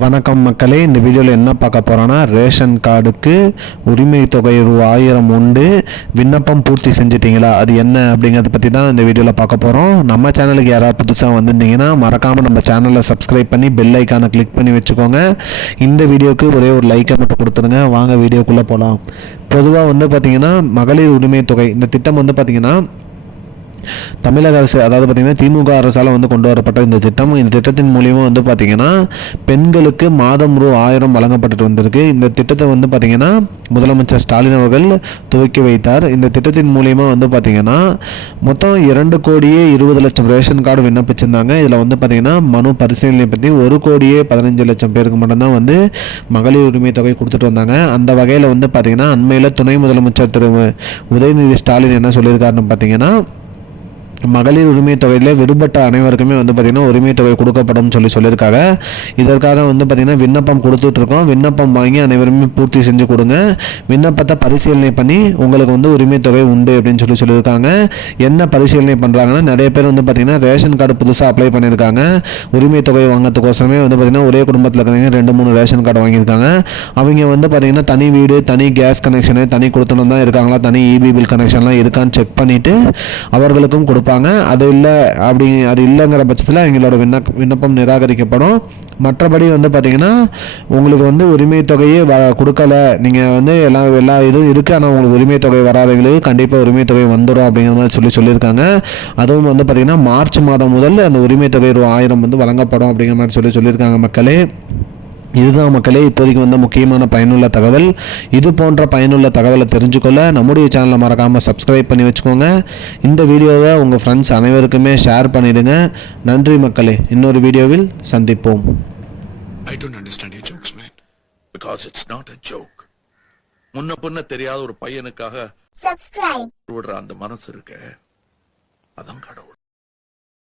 வணக்கம் மக்களே இந்த வீடியோவில் என்ன பார்க்க போகிறோன்னா ரேஷன் கார்டுக்கு உரிமை தொகை ரூ. ஆயிரம் உண்டு. விண்ணப்பம் பூர்த்தி செஞ்சிட்டிங்களா? அது என்ன அப்படிங்கிறத பற்றி தான் இந்த வீடியோவில் பார்க்க போகிறோம் நம்ம சேனலுக்கு யாராவது புதுசாக வந்திருந்தீங்கன்னா மறக்காமல் நம்ம சேனலை சப்ஸ்கிரைப் பண்ணி பெல் ஐக்கானை கிளிக் பண்ணி வச்சுக்கோங்க. இந்த வீடியோக்கு ஒரே ஒரு லைக்கை மட்டும் கொடுத்துருங்க வாங்க வீடியோக்குள்ளே போகலாம் பொதுவாக வந்து பார்த்திங்கன்னா மகளிர் உரிமை தொகை இந்த திட்டம் வந்து பார்த்திங்கன்னா தமிழக அரசு அதாவது பார்த்திங்கன்னா திமுக அரசால் வந்து கொண்டு வரப்பட்ட இந்த திட்டம் இந்த திட்டத்தின் மூலியமாக வந்து பார்த்திங்கன்னா பெண்களுக்கு மாதம் ரூ ஆயிரம் வழங்கப்பட்டுட்டு வந்திருக்கு. இந்த திட்டத்தை வந்து பார்த்திங்கன்னா முதலமைச்சர் ஸ்டாலின் அவர்கள் துவக்கி வைத்தார். இந்த திட்டத்தின் மூலியமாக வந்து பார்த்திங்கன்னா மொத்தம் இரண்டு கோடியே இருபது லட்சம் ரேஷன் கார்டு விண்ணப்பிச்சிருந்தாங்க. இதில் வந்து பார்த்திங்கன்னா மனு பரிசீலனை பற்றி ஒரு கோடியே பதினஞ்சு லட்சம் பேருக்கு மட்டும்தான் வந்து மகளிர் உரிமை தொகை கொடுத்துட்டு வந்தாங்க. அந்த வகையில் வந்து பார்த்திங்கன்னா அண்மையில் துணை முதலமைச்சர் திரு உதயநிதி ஸ்டாலின் என்ன சொல்லியிருக்காருன்னு பார்த்தீங்கன்னா மகளிர் உரிமை தொகையில் விடுபட்ட அனைவருக்குமே வந்து பார்த்திங்கன்னா உரிமை தொகை கொடுக்கப்படும் சொல்லி சொல்லியிருக்காங்க. இதற்காக வந்து பார்த்திங்கன்னா விண்ணப்பம் கொடுத்துட்ருக்கோம். விண்ணப்பம் வாங்கி அனைவருமே பூர்த்தி செஞ்சு கொடுங்க. விண்ணப்பத்தை பரிசீலனை பண்ணி உங்களுக்கு வந்து உரிமை தொகை உண்டு அப்படின்னு சொல்லி சொல்லியிருக்காங்க. என்ன பரிசீலனை பண்ணுறாங்கன்னா நிறைய பேர் வந்து பார்த்திங்கன்னா ரேஷன் கார்டு புதுசாக அப்ளை பண்ணியிருக்காங்க. உரிமை தொகை வாங்கிறதுக்கோசரமே வந்து பார்த்திங்கன்னா ஒரே குடும்பத்தில் இருக்கிறவங்க ரெண்டு மூணு ரேஷன் கார்டு வாங்கியிருக்காங்க. அவங்க வந்து பார்த்திங்கன்னா தனி வீடு தனி கேஸ் கனெக்ஷனு தனி கொடுத்தனம் தான் இருக்காங்களா தனி இபி பில் கனெக்ஷன்லாம் இருக்கான்னு செக் பண்ணிவிட்டு அவர்களுக்கும் கொடுப்பாங்க. அது இல்லை அப்படி அது இல்லைங்கிற பட்சத்தில் எங்களோட விண்ணப் விண்ணப்பம் நிராகரிக்கப்படும். மற்றபடி வந்து பார்த்திங்கன்னா உங்களுக்கு வந்து உரிமை தொகையே வ கொடுக்கல. நீங்கள் வந்து எல்லா எல்லா இதுவும் இருக்குது ஆனால் உங்களுக்கு உரிமை தொகை வராதவங்களுக்கு கண்டிப்பாக உரிமை தொகை வந்துடும் அப்படிங்கிற மாதிரி சொல்லி சொல்லியிருக்காங்க. அதுவும் வந்து பார்த்திங்கன்னா மார்ச் மாதம் முதல் அந்த உரிமை தொகை ரூ ஆயிரம் வந்து வழங்கப்படும் அப்படிங்கிற மாதிரி சொல்லி சொல்லியிருக்காங்க மக்களே. இதுதான் மக்களே இப்போதைக்கு வந்த முக்கியமான பயனுள்ள தகவல். இது போன்ற பயனுள்ள தகவலை தெரிஞ்சுக்கொள்ள நம்முடைய சேனலை மறக்காமல் சப்ஸ்கிரைப் பண்ணி வச்சுக்கோங்க. இந்த வீடியோவை உங்கள் ஃப்ரெண்ட்ஸ் அனைவருக்குமே ஷேர் பண்ணிடுங்க. நன்றி மக்களே. இன்னொரு வீடியோவில் சந்திப்போம். I don't understand your jokes, man. Because it's not a joke. முன்ன பின்ன தெரியாத ஒரு பையனுக்காக விடுற அந்த மனசு இருக்க. அதான் கடவுள்.